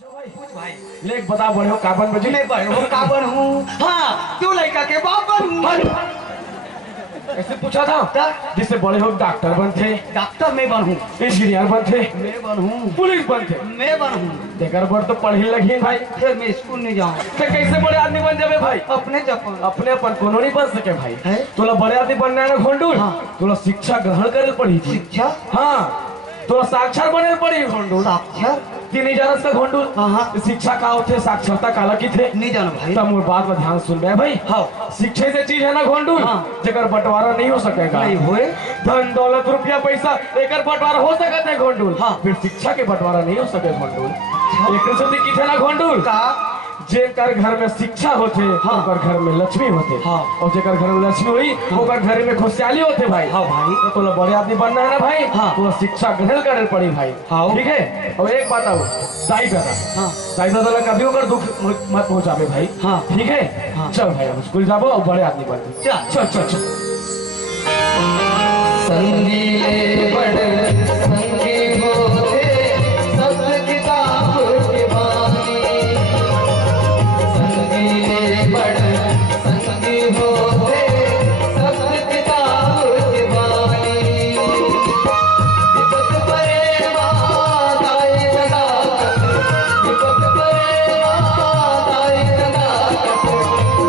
कुछ भाई लेख बता बड़े हो काबन बजी मैं बड़े हो काबन हूँ। हाँ तू लड़का के बाबन। ऐसे पूछा था जिससे बड़े हो डॉक्टर बनते। डॉक्टर मैं बनूं, इंजीनियर बनते, मैं बनूं, पुलिस बनते, मैं बनूं। देखकर बड़ तो पढ़ी लगी भाई। फिर मैं स्कूल नहीं जाऊँ तो कैसे बड़े आदमी बन जावे भाई? अपने जपन अपने अपन कोनो नहीं बन सके भाई। है? तोला बड़े आदमी बनना है ना घोंडूल। हाँ। तोला शिक्षा ग्रहण करे पड़ी थी। शिक्षा हाँ तोला साक्षर बने पड़ी घोंडूल। साक्षर ती नहीं जानस का घोंडूल। हाँ। शिक्षा का होते साक्षरता काला की थे नहीं जानो भाई। तब मोर बात में ध्यान सुन बे भाई। हाँ। शिक्षा से चीज है ना घोंडूल हाँ। जेकर बंटवारा नहीं हो सकेगा। नहीं होए धन दौलत रुपया पैसा एकर बंटवारा हो सकता है घोंडूल। हाँ। फिर शिक्षा के बंटवारा नहीं हो सके घोंडूल। एक से की थे ना घोंडूल का जेकर घर में शिक्षा होते हाँ। ओकर घर में लक्ष्मी होते। हाँ। और जेकर घर में लक्ष्मी हुई ओकर घर में खुशहाली होते भाई। हाँ भाई। तो तोला बड़े आदमी बनना है ना भाई। हाँ। तो शिक्षा ग्रहण करे पड़ी भाई। हाँ। ठीक है। और एक बात आओ दाई दादा। हाँ। दाई दादा कभी ओकर दुख मत पहुंचावे भाई। हाँ। ठीक है। हाँ। चल भाई अब स्कूल जाबो और बड़े आदमी बन चल चल चल चल। संगी बड़े संगी होते सब किताब के बानी। संगी बड़े संगी होते सब किताब के बानी। विपत परे माताई लगा विपत परे माताई लगा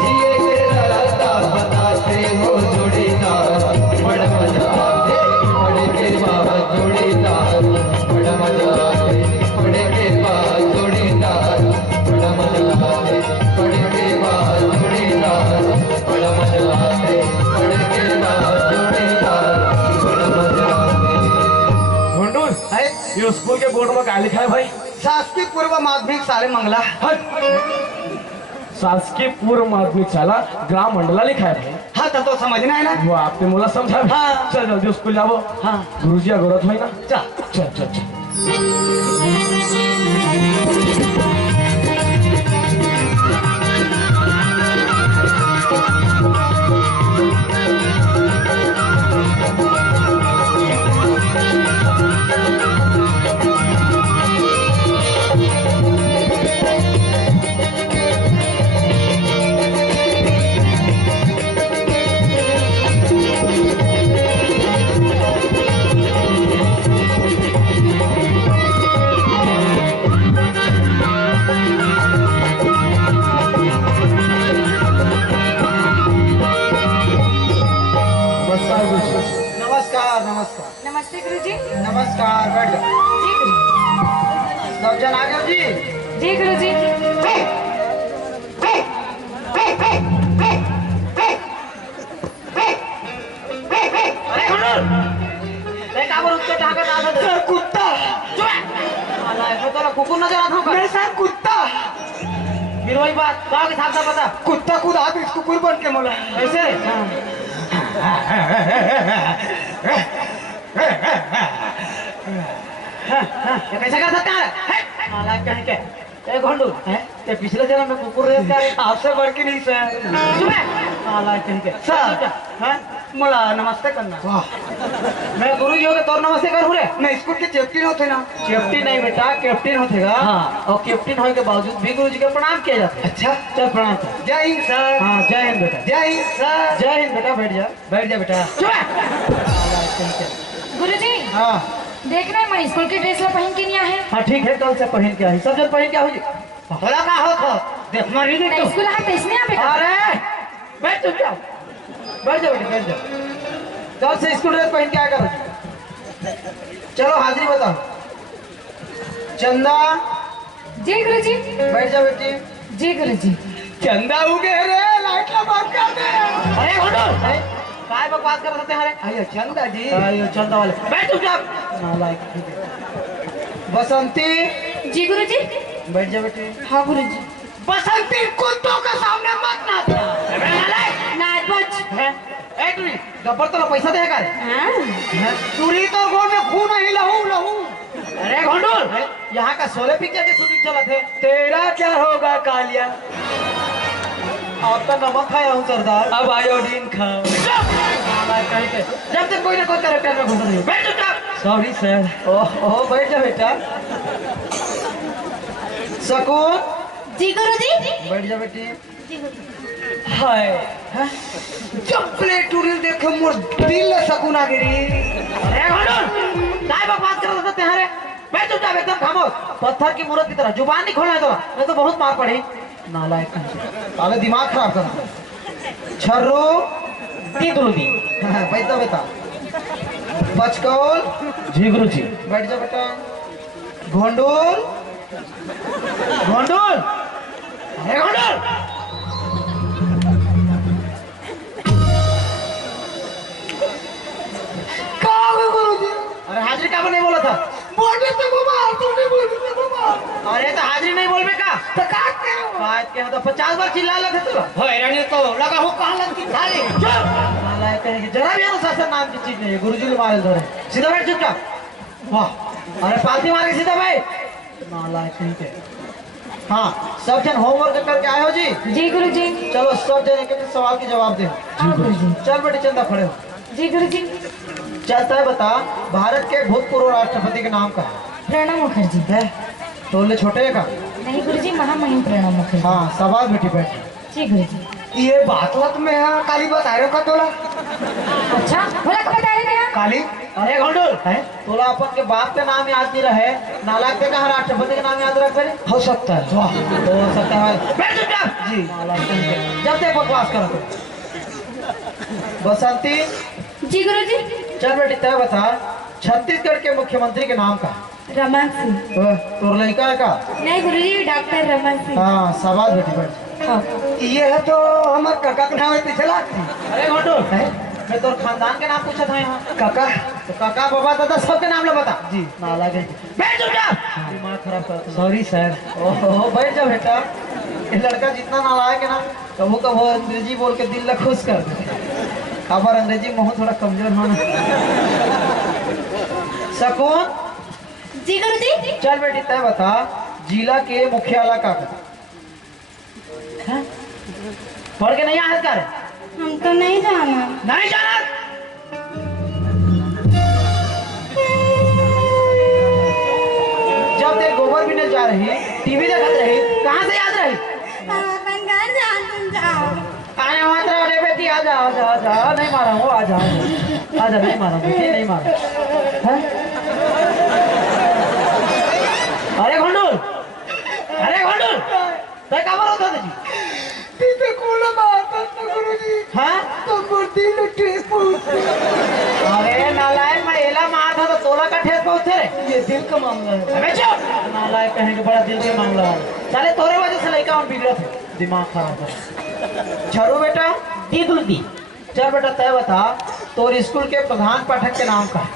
जिए के रास्ता बताते हो जोड़ीदार बड़ा मजा आते बड़े के बाद जोड़ीदार बड़ा मजा आते बड़े के बाद जोड़ीदार बड़ा मजा आते बड़े के बाद जोड़ीदार बड़ा मजा आते बड़े के बाद जोड़ीदार बड़ा मजा आते। घोंडूल है ये स्कूल के बोर्ड में क्या लिखा है भाई? शासकीय पूर्व माध्यमिक सारे मंगला। शासकीय पूर्व माध्यमिक शाला ग्राम मंडला लिखा है भाई। हाँ तो समझना है ना। वो आपने मोला समझा। हाँ। चल जल्दी स्कूल जाओ। हाँ गुरुजी जरूरत है ना। चल चल चल चल। नमस्कार गुरुजी। नमस्कार नमस्कार नमस्ते गुरुजी। नमस्कार बैठ जाओ। जी गुरुजी। सब जन आ गए जी। जी गुरुजी। अरे कुत्ता कुकुर नजर आता हूँ मेरे साथ कुत्ता फिर वही बात गाँव के साथ पता कुत्ता खुद आदमी कुकुर बन के मोला ऐसे ये कैसा कर सकता है माला कहीं के ए घोंडू ये पिछले जन्म में कुकुर रेस कर आपसे बढ़ के नहीं सर माला कहीं के सर हैं मोला नमस्ते करना। मैं गुरु जी हो के तोर नमस्ते करूँ रे मैं स्कूल के चेप्टी होते ना। कैप्टन नहीं बेटा कैप्टन होतेगा। हाँ। और कैप्टन होने के बावजूद भी गुरु जी का प्रणाम किया जाता है। अच्छा चल प्रणाम कर। जय हिंद सर। हाँ जय हिंद बेटा जय हिंद सर। जय हिंद बेटा बैठ जा बेटा गुरुजी हाँ देख रहे हैं मैं स्कूल की ड्रेस ला पहन के नहीं आए हैं। हाँ ठीक है कल से पहन के आई सब जन पहन के आओ जी भला का हो देख मारी देख तो स्कूल हाथ इसमें आप अरे बैठ चुप जाओ बैठ जाओ बेटा बैठ जाओ कल से स्कूल ड्रेस पहन के आया करो। चलो हाजिरी बताओ चंदा जी गुरुजी। बैठ जाओ बेटी जी गुरुजी। चंदा उगे रे लाइट ला बंद कर दे। अरे घोटो काय बकवास कर सकते हैं आइयो चंदा जी। अरे चंदा वाले बैठ चुप जाओ नालायक बसंती जी गुरुजी। बैठ जा बेटी हाँ गुरुजी। बसंती कुत्तों के सामने मत नाचना। नाच बच। एक मिनट गब्बर तो पैसा देगा हाँ चूड़ी तो गो में खून नहीं लहू लहू। अरे घोंडूर यहाँ का 16 पिक्चर के शूटिंग चला थे तेरा क्या होगा कालिया अब तो नमक खाया हूँ सरदार अब आयोडीन खाओ। जब तक कोई ना कोई कैरेक्टर में घुस रही हूँ बैठ चुपचाप सॉरी सर। ओह बैठ जा बेटा सकून जी गुरुजी। बैठ जा बेटी। जी गुरुजी। हाय जब प्लेट टूरी देखे मोर दिल सकून आ गिरी। अरे घोंडूल काय बकवास कर रहा था तेरे? बैठ चुपचाप एकदम खामोश, पत्थर की मूर्त की तरह। जुबान नहीं खोलना है तो, नहीं तो बहुत मार पड़ी। नालायक साले दिमाग खराब कर। छर्रू दी गुरुजी। बैठो बेटा। पचकौल जी गुरुजी। बैठ जा बेटा। घोंडूल घोंडूल अरे घोंडूल अरे हाजिरी का नहीं बोला था? बोलने तो बाबा तू नहीं बोलने तो बाबा। अरे तो हाजिरी नहीं बोल का? तो काट के बात के तो 50 बार चिल्ला रहे थे तुला। हैरानी तो लगा हो कालन की थाली। नालायक कहीं की जरा भी अनुशासन नाम की चीज नहीं है। गुरुजी ने मारे धरे। सीधा बैठ चुपचाप। वाह अरे पालती मार के सीधा बैठ। नालायक कहीं के। हाँ सब जन होमवर्क करके आए हो जी? जी गुरुजी। चलो सब जन एक एक सवाल के जवाब दे। हाँ गुरुजी। चल बेटे चंदा खड़े हो। जी गुरुजी। चलता है बता, भारत के भूतपूर्व राष्ट्रपति के नाम का है? प्रणब मुखर्जी। है तोले छोटे का? नहीं गुरुजी, महामहिम प्रणब मुखर्जी। हाँ सवाल बेटी बैठ। जी गुरुजी। ये बात वत में है काली बता रहे हो का तोला अच्छा बोला कब बता रहे थे आप? काली। अरे घोंडूल तोला अपन के बाप का नाम याद नहीं रहे, नालायक के कहा राष्ट्रपति का नाम याद रख करे? हो सकता है। वाह हो सकता है। बैठ चुपचाप जी। नालायक कहीं के। जब तक बकवास करो तो। बसंती जी गुरुजी। चल बेटी तय बता, छत्तीसगढ़ के मुख्यमंत्री के नाम का? रमन सिंह। तोर लड़का है का? नहीं गुरुजी, डॉक्टर रमन सिंह। हाँ सवाल बेटी बैठ। हाँ। ये है तो हमारे काका का नाम है पिछला। अरे घोंडूल मैं तोर खानदान के नाम पूछा था यहाँ। काका तो काका बाबा दादा सबके नाम लो बता जी। नालायक है। बैठ चुपचाप। दिमाग खराब कर। Sorry sir. ओहो बैठ जा बेटा। ये लड़का जितना नालायक है ना, कबो कबो अंग्रेजी बोल के दिल ला खुश कर दे। खबर अंग्रेजी में हूँ थोड़ा कमजोर होना। सकून जी गुरुजी। चल बेटी तय बता, जिला के मुख्यालय का है? पढ़ के नहीं आया कर? हम तो नहीं जाना। नहीं जाना? जब तेरे गोबर भी नहीं जा रही, टीवी देखत रही, कहाँ से याद रही? आने मात्र अरे बेटी आजा आजा आजा। नहीं मारा हूँ, आजा आजा आजा। नहीं मारा बेटी, नहीं मारा। हैं? अरे घोंडूल अरे घोंडूल तय का बोला था जी? तीते कोला मारता तो गुरुजी। हाँ तो मूर्ति ने ठेस पहुंच। अरे नालायक मैं एला मार था तो तोला का ठेस पहुंचे रे। ये दिल का मामला है। अबे चुप। नालायक कहीं के बड़ा दिल के मामला है। चले तोरे वजह से लड़का हम बिगड़ा थे। दिमाग खराब कर। छरू बेटा। दी गुरुजी। चल बेटा तय बता, तोर स्कूल के प्रधान पाठक के नाम का है?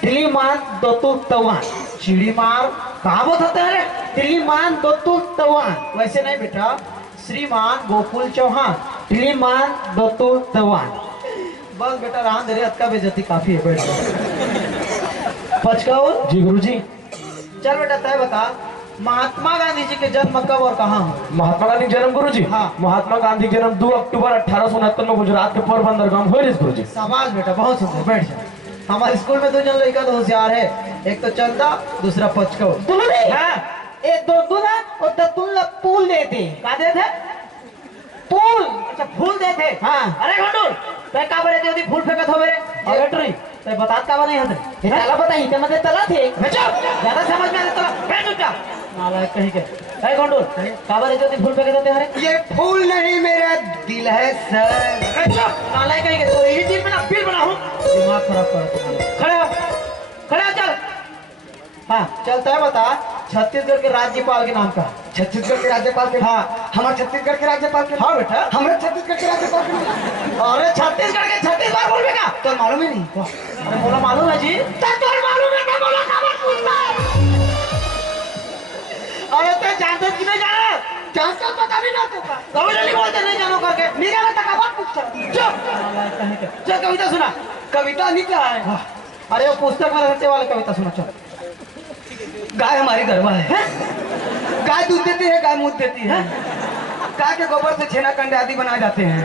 तिलीमान दोतु तवान। चिड़ी मार कहाँ बोल सकते हैं रे? तिलीमान दोतु तवान। वैसे नहीं बेटा, श्रीमान गोकुल चौहान। तिलीमान दोतु तवान। बस बेटा राम दे रे, अतका बेइज्जती काफी है। बैठ जाओ। पचकाओ जी गुरुजी। चल बेटा तय बता, महात्मा गांधी जी के जन्म कब और कहाँ हुआ? महात्मा गांधी जन्म गुरुजी। हाँ। महात्मा गांधी जन्म 2 अक्टूबर 1869 में गुजरात के पोरबंदर गांव हुए गुरुजी। शाबाश बेटा बहुत सुंदर। बैठ जा। हमारे स्कूल में 2 जन लड़का तो होशियार है, एक तो चंदा दूसरा पचकाओ। हाँ एक दो दूना और तुल्ला पूल देते। का दे थे? पूल। अच्छा फूल दे थे। हाँ। अरे घंटूल तय का बरे थे फूल फेंकत हो मेरे? ये- बैटरी तय बतात का नहीं हते? ताला पता ही क्या मतलब तला थे। ज्यादा समझ में आता बैठ चुपचाप। नालायक कहीं के। अरे घंटूल का बरे थे फूल फेंकत होते हरे? ये फूल नहीं मेरा दिल है सर। नालायक कहीं के। तो यही चीज में ना बिल बनाऊं। दिमाग खराब कर। खड़े हो खड़े हो चल। हाँ चलता है बता, छत्तीसगढ़ के राज्यपाल के नाम का? छत्तीसगढ़ के राज्यपाल के। हाँ हमारे छत्तीसगढ़ के राज्यपाल के। हाँ बेटा। हमारे छत्तीसगढ़ के राज्यपाल के। अरे छत्तीसगढ़ के 36 बार बोलबेगा? तो मालूम ही नहीं। अरे बोला मालूम है जी? तो मालूम है मैं बोला खबर पूछना। अरे तो जानते कि नहीं जाना? जानता पता नहीं ना तेरा। कभी नहीं बोलते नहीं जानो करके। नहीं जाना तो खबर पूछता। चुप। चल कविता सुना। कविता निकला है। अरे वो पुस्तक में रहते वाले कविता सुना। चल। गाय हमारी गरबा है। गाय दूध देती है, गाय मूत देती है। गाय के गोबर से छेना कंडे आदि बनाए जाते हैं।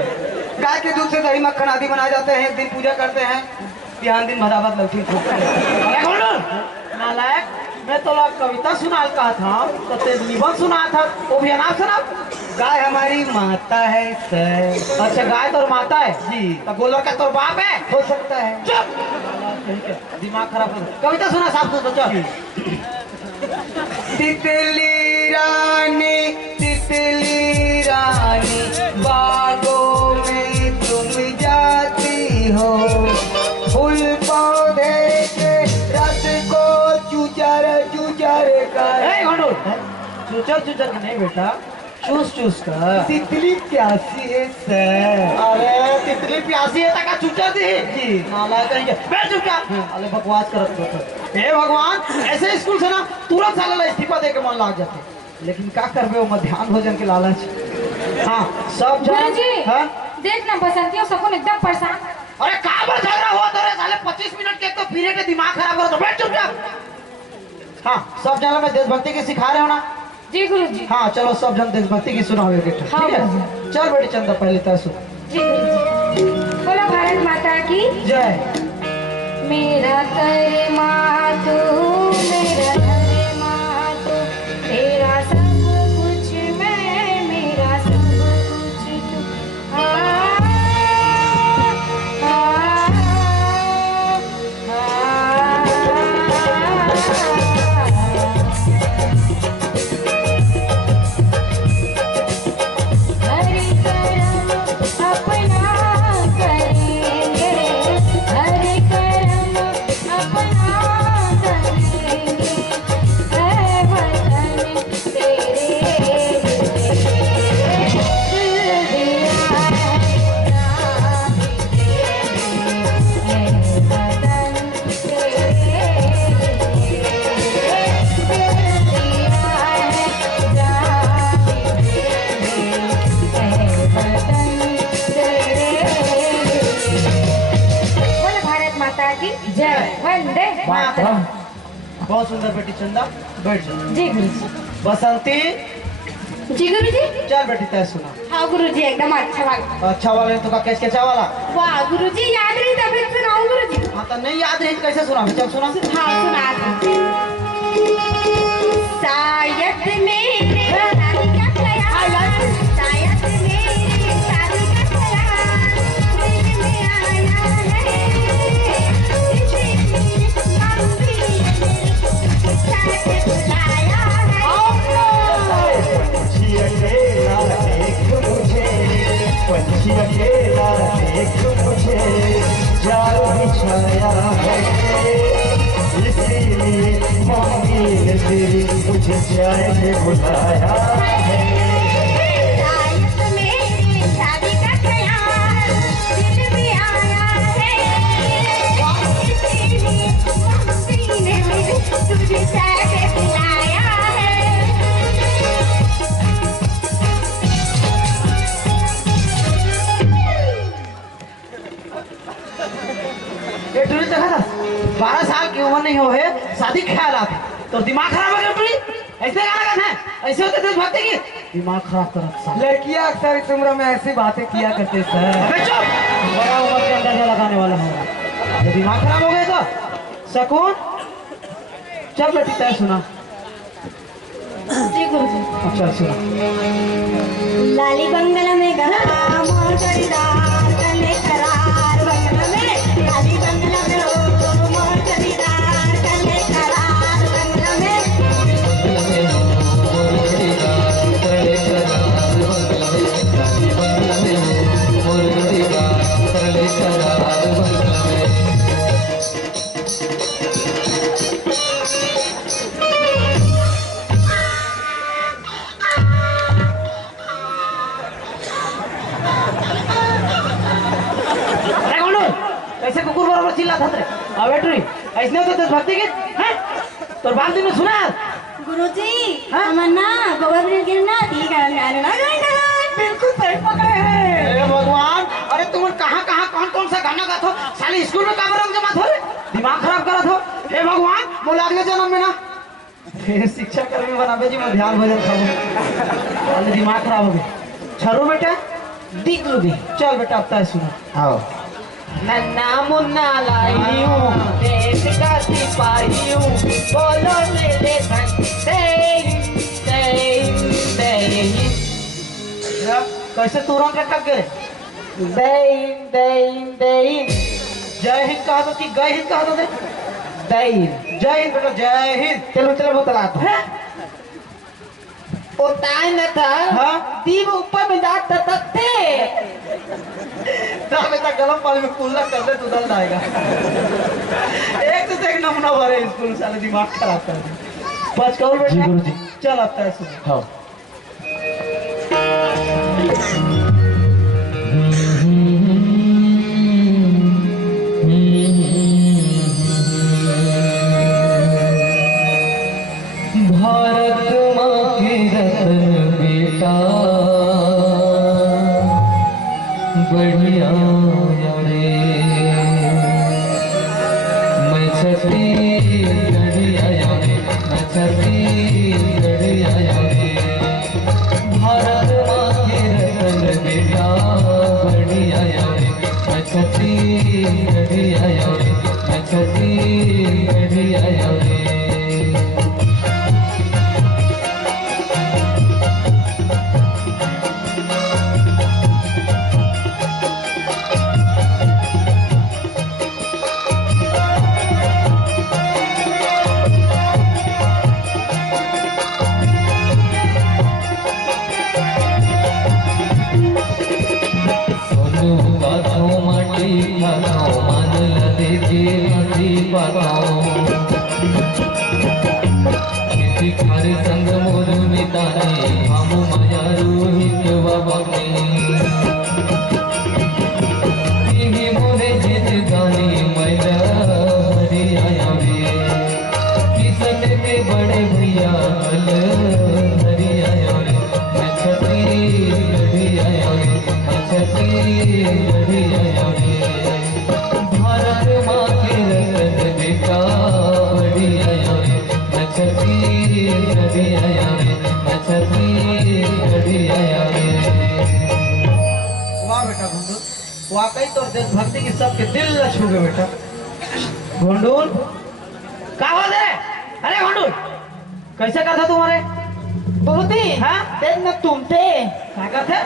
गाय के दूध से दही मक्खन आदि बनाए जाते हैं। एक दिन पूजा करते हैं, ध्यान दिन भदावत लौटी ठोकते हैं। अरे घोंडूल नालायक मैं तो ला कविता सुना कहा था, तो ते निबंध सुना था, वो भी अनाप शनाप। गाय हमारी माता है सर। अच्छा गाय तोर माता है जी। तो गोलर का तोर बाप है। हो सकता है। चुप, दिमाग खराब कर। कविता सुना साफ सुथरा चल। तितली रानी बागों में तुम जाती हो, फूल पौधे के रस को चूचर कर। ए घोंडू, चूचर नहीं बेटा, चूस कर। तितली प्यासी है सर। अरे तितली प्यासी है तका चूचर दी जी। नाला करेंगे बैठ चुपचाप। अरे बकवास करत तो हे भगवान, ऐसे स्कूल से ना तुरंत साला इस्तीफा दे के मन लाग जाते, लेकिन क्या करबे वो मध्याह्न भोजन के लालच। हाँ सब जान। गुरुजी, हाँ देखना बसंतियों सबको एकदम परेशान। अरे कहाँ पर झगड़ा हुआ तो रे साले 25 मिनट के तो पीरियड के दिमाग खराब करो तो बैठ चुपचाप। हाँ सब जन में देशभक्ति की सिखा रहे हो ना। जी गुरुजी। हाँ चलो सब जन देशभक्ति की सुना हो बेटा। हाँ, ठीक है चल बेटी चंदा पहले तय सुन। जी गुरुजी। बोलो भारत माता की जय। मेरा करे मातू, मेरा करे मातू, तेरा सब कुछ मैं, मेरा सब कुछ तू। आ, आ, हरि करम अपना करेंगे, हरि करम अपना करेंगे, है वतन तेरे दिल दिया है जान तेरे, है वतन तेरे दिल दिया है जान बोलो भारत माता की जय। वंदे मातरम। बहुत सुंदर बेटी चंदा बैठ जा। जी गुरुजी। बसंती जी गुरुजी। चल बेटी तय सुना। हाँ गुरुजी, एकदम अच्छा वाला। अच्छा वाले तो का कैसे कैसा वाला। वाह गुरुजी, याद रही तभी सुनाऊं गुरुजी। हाँ तो नहीं याद है कैसे सुना चल सुना। हाँ सुना था। शायद मेरे शादी का ख्याल, शायद मेरे शादी का ख्याल दिल में आया है, इसीलिए मम्मी ने साथ बुलाया है। पंछी अकेला देख मुझे, पंछी अकेला देख मुझे, जाल बिछाया है, इसीलिए मम्मी ने तेरी मुझे चाय में बुलाया है। शायद मेरी शादी का ख्याल दिल में आया है, इसीलिए मम्मी ने मुझे तुझे चाय पे बुलाया है। ये टूरी देखा था 12 साल की उम्र नहीं हो है शादी ख्याल आते तो दिमाग खराब हो गया टूरी। ऐसे गाना गाना है, ऐसे होते देशभक्ति की दिमाग खराब कर। लड़कियां अक्सर इस उम्र में ऐसी बातें किया करते सर। अबे चुप, बड़ा उम्र के अंदाजा लगाने वाला है। ये दिमाग खराब हो गया तो सकून चल बेटी तय सुना। जी गुरुजी। अच्छा सुना। लाली बंगला में गला मोर खरीदार कले करार, बंगला में लाली बंगला में ओ मोर खरीदार कले करार, बंगला में अरे कौन कैसे कुकुर बराबर चिल्ला था रे। अब बेटी ऐसे होते देशभक्ति की हैं तोर बाल दिन में सुना है। गुरुजी हाँ? हमन्ना गोबर गिरना ठीक है, गाने ना बिल्कुल सही पकड़े हैं। अरे भगवान, अरे तुम कहाँ कहाँ कौन कौन सा गाना गाते हो साले स्कूल में काम रंग जमा थो रे दिमाग खराब करत हो। हे भगवान मोल अगले जन्म में ना फिर शिक्षा कर्मी बनाबे जी मैं ध्यान भजन खाऊं। अरे दिमाग खराब हो गया। छरू बेटा दिख लो दी चल बेटा अब तय सुना। आओ। नन्ना मुन्ना लाई हूँ देश का सिपाही हूँ बोलो मेरे कैसे तुरंत अटक गए? दैन दैन दैन जय हिंद कहा तो कि गए हिंद कहा तो? दैन जय हिंद बेटा, जय हिंद। चलो चलो बतला दो ओ ताई न था हाँ? दीव ऊपर में दांत तत्ते तो बेटा गरम पानी में कुल्ला कर दे तो दर्द आएगा। एक से एक नमूना भरे स्कूल साले दिमाग खराब कर दे। पाँच कौन बेटा? जी गुरुजी। चल अब तय सुन। हाँ भारत माँ के रतन बेटा बढ़िया रे, मैं छत्तीसगढ़ आया रे, मैं छत्तीसगढ़ आया रे। भारत माँ के रतन बेटा बढ़िया रे, मैं छत्तीसगढ़ आया रे, मैं छत्तीसगढ़ आया रे। संग मोर मिताने हम माया रोहित बाबी मोरे जित गाने मैला हरि आया रे। किसन के बड़े भैया हरि आया रे, मैं छत्तीसगढ़ आया रे, मैं छत्तीसगढ़ आया रे। भारत माँ के रतन बेटा बड़ी आया रे, मैं छत्तीसगढ़ आया रे, मैं छत्तीसगढ़ आया रे। वाह बेटा घुंडूर, वाकई तो देशभक्ति की सबके दिल न छू गए बेटा। घुंडूर क्या बात है? अरे घुंडूर कैसे करता तुम्हारे? बहुत ही हाँ? देख न तुम थे क्या करते?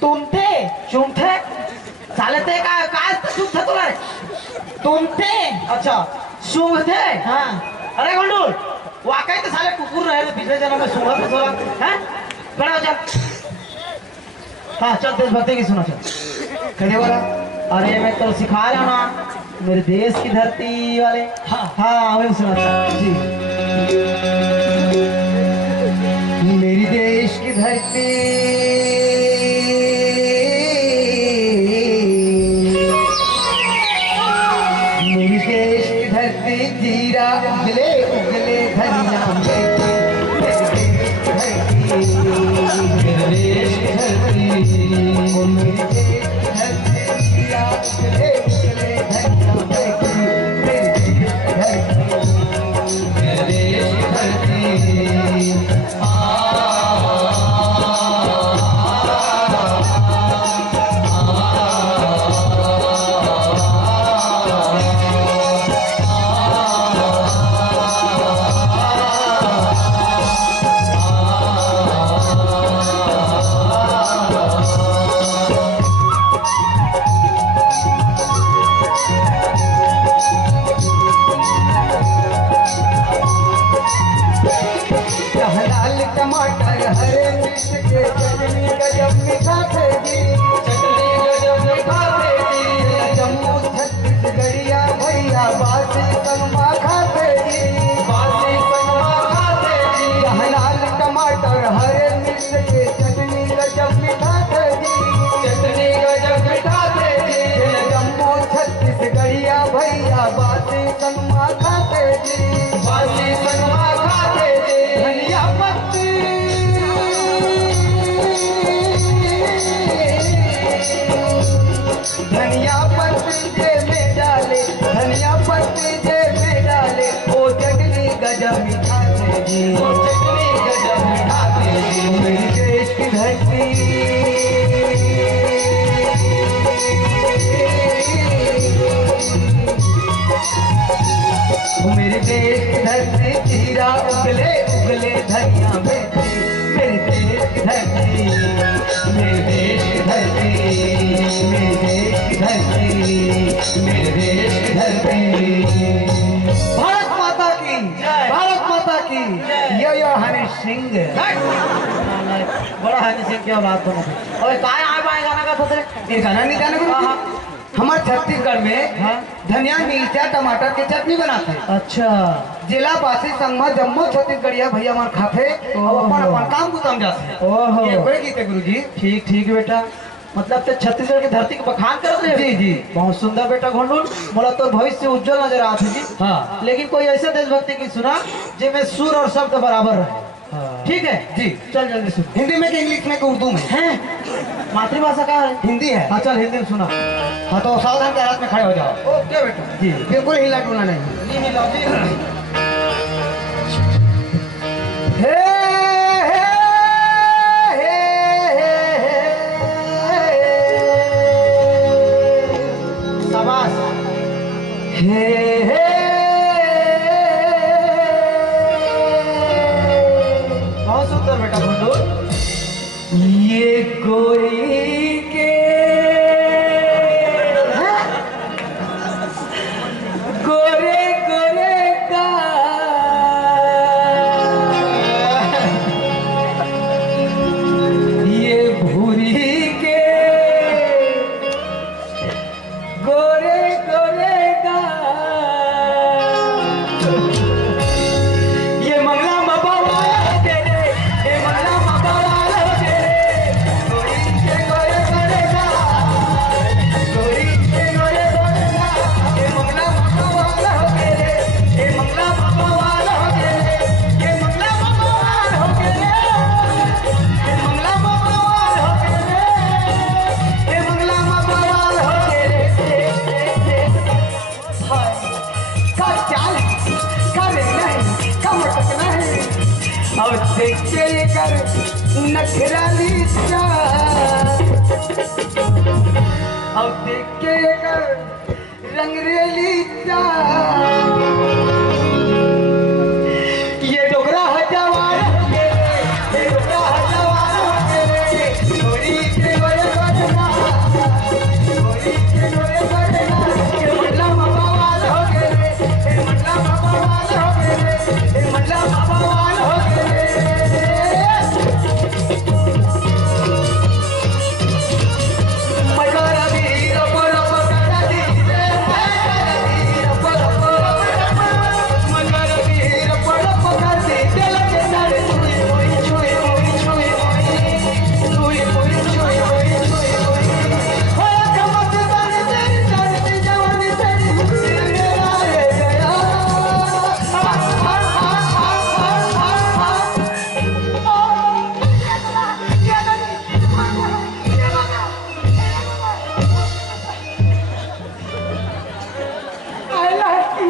तुम थे चुम थे साले थे का चुप थे तुम्हारे? तुम थे अच्छा सूंघ थे? हाँ अरे घुंडूर वाकई तो साले कुकुर रहे थे पिछले जन्म में, सूंघा तो सोला हैं? बड़ा हो जा। हाँ चल देशभक्ति की सुना चल। कैसे बोला? अरे मैं तो सिखा रहा ना मेरे देश की धरती वाले। हाँ वही सुना था जी। मेरी देश की धरती मेरी देश की धरती जीरा उगले उगले धनिया मेरे देश की धरती मेरी देश की धरती जीरा उगले उगले धनिया मेरे देश की धरती लाल टमाटर हरे मिर्च के चटनी गजब मीठा थे जी, चटनी गजब मीठा थे जी। जम्मू छत्तीसगढ़िया भैया बासी सनमा खाते जी, बासी सनमा खाते जी। लाल टमाटर हरे मिर्च के चटनी गजब मीठा थे जी, चटनी गजब मीठा थे जी। जम्मू छत्तीसगढ़िया भैया बासी सनमा खाते जी, बासी सनमा खाते जी। धनिया पत्ती धनिया पत्ती जे में डाले, धनिया पत्ती जे में डाले, ओ चटनी गजब मीठा थे जी, वो चटनी गजब मीठा थे जी। मेरी देश की धरती मेरे देश की धरती जीरा उगले उगले धनिया में, मेरे देश की धरती मेरे मेरे देश की धरती। भारत माता की, भारत माता की। यो हनी सिंह। बड़ा हनी सिंह की औलाद दोनों। ओए काय आए बाए गाना का था ये गाना नहीं जाने को? हमारे छत्तीसगढ़ में हाँ। धनिया मिर्चा टमाटर की चटनी बनाते हैं। अच्छा जिला वासी संगमा जम्मू छत्तीसगढ़िया भैया मन खाते और अपन अपन काम को समझाते हैं। ओहो ये कोई गीते गुरुजी। ठीक ठीक बेटा, मतलब तो छत्तीसगढ़ की धरती को बखान कर रहे हो? जी जी। बहुत सुंदर बेटा घोंडुल, मोला तो भविष्य उज्जवल नजर आते जी। हाँ। लेकिन कोई ऐसे देशभक्ति की सुना जिसमें सुर और शब्द बराबर रहे। ठीक है जी। चल जल्दी सुन। हिंदी में कि इंग्लिश में कि उर्दू में? हैं मातृभाषा का है? हिंदी है। हाँ चल हिंदी में सुना। हाँ तो सावधान के हाथ में खड़े हो जाओ। ओके बेटा। जी बिल्कुल हिला डुलना नहीं। नहीं हिलाओ जी। हे हे हे शाबाश। हे बहुत सुंदर बेटा घोंडुल। ये गोरी के गोरे गोरे का ये भूरी के गोरे गोरे का ये मंगला मबावा तेरे, ये मंगला मबावा तेरे, गोरी के गोरे गोरे का, गोरी के गोरे गोरे का, ये मंगला मबावा तेरे, ये मंगला मबावा तेरे, ये मंगला मबावा तेरे, ये मंगला मबावा तेरे, ये मंगला मबावा तेरे। हाय का चाल का नहीं का मटक नहीं और देख के ये कर नखराली चाल और देख के ये कर रंगरेली चाल ये डोगरा है जवान हो गए, ये डोगरा है जवान हो गए, गोरी के गोरे गोरे गोरी के गोरे गोरे ये मंडला मबावाल हो गए, ये मंडला मबावाल हो गए, ये मंडला मबावाल हो गए। मगर अभी रब रब करा दी रे, मगर अभी रब रब कर दी दिल के नारे छुई हुई छुई हुई छुई हुई छुई हुई छुई हुई छुई हुई हो कमत बन तेरी चढ़ती जवानी तेरी मेरा रे गया I like you.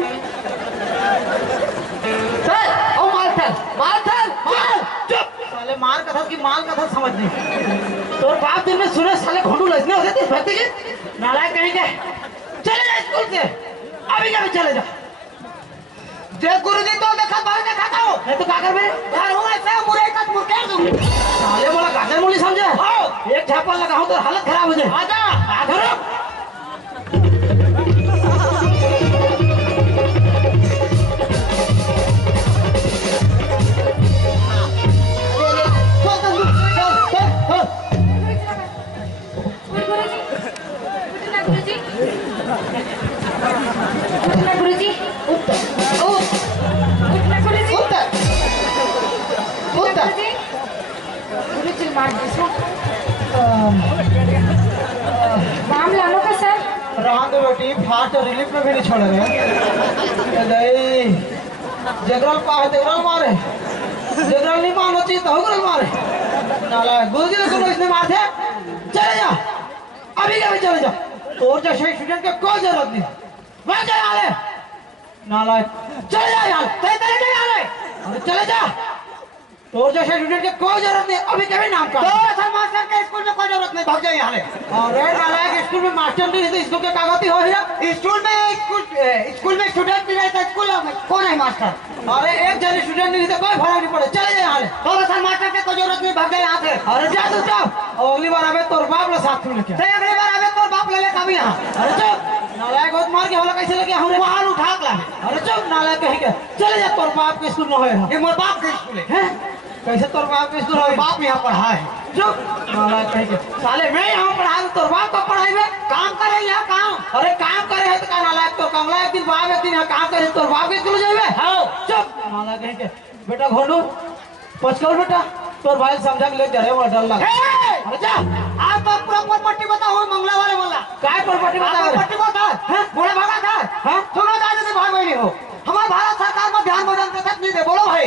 चल ओ मार चल मार चल मार चुप साले मार कथा की माल कथा समझ नहीं। तोर बाप दिन में सुने साले घोंडू लजने होते थे भक्ति के नालायक कहीं के। चले जा स्कूल से अभी क्या चले जा। जय गुरुजी तो देखा बाहर देखा था वो नहीं तो क्या कर बे घर हूँ ऐसे मुरे का मुरकेर दूँ साले बोला गाजर मूली समझे एक झापड़ लगाऊं तो हालत खराब हो जाए। आजा आधर गुरुजी गुरुजी मार दीजिए नाम लानो का सर रहन दो बेटी फास्ट रिलीफ में भी नहीं छोड़ रहे। जगरल पा है जगरल मारे जगरल नहीं मानो चाहिए तो गरल मारे नाला गुरुजी ने सुनो इसने मार थे चले जा अभी क्या भी चले जा। और जैसे स्टूडेंट के कोई जरूरत नहीं वह जा यार नाला चले जा यार तेरे नहीं आ रहे चले जा। और जैसे स्टूडेंट के कोई जरूरत नहीं अभी कभी नाम का तो सर मास्टर के स्कूल में कोई जरूरत नहीं भाग जाए यहाँ अरे नालायक स्कूल में मास्टर नहीं रहते स्कूल के कागती हो ही स्कूल में स्टूडेंट नहीं रहता स्कूल में कौन है मास्टर अरे एक जन स्टूडेंट नहीं रहते कोई फर्क नहीं पड़े चले जाए यहाँ तो सर मास्टर के कोई जरूरत नहीं भाग जाए यहाँ से अरे जा तू जा और अगली बार आवे तोर बाप ला साथ में लेके अगली बार आवे तो बाप बाप ले ले कभी यहाँ अरे चुप नालायक होत मार के होला कैसे लगे हमरे मार उठा के ला अरे चुप नालायक कहीं के चले जा तोर बाप के स्कूल में होए ये मोर बाप के स्कूल है हैं कैसे तोर बाप के स्कूल मोर होए बाप यहाँ पढ़ा है चुप नालायक कहीं के साले मैं यहाँ पढ़ा दूं तोर बाप को पढ़ाई काम करे यहाँ काम अरे काम करे है तो का नालायक तो कमला एक दिन बाप एक दिन यहाँ काम करे तोर बाप के स्कूल जाइबे हाँ चुप नालायक कहीं के बेटा घोंडू पचकल बेटा तोर भाई समझा के ले जा रहे हो डर लगा हे! अरे जा आप तो पूरा प्रॉपर्टी बताओ मंगला वाले वाला काय प्रॉपर्टी बता प्रॉपर्टी बता हैं? मोरे भागा था हैं? तुम लोग आज से भाग बहनी हो हमारे भारत सरकार में ध्यान भजन तक नहीं दे बोलो भाई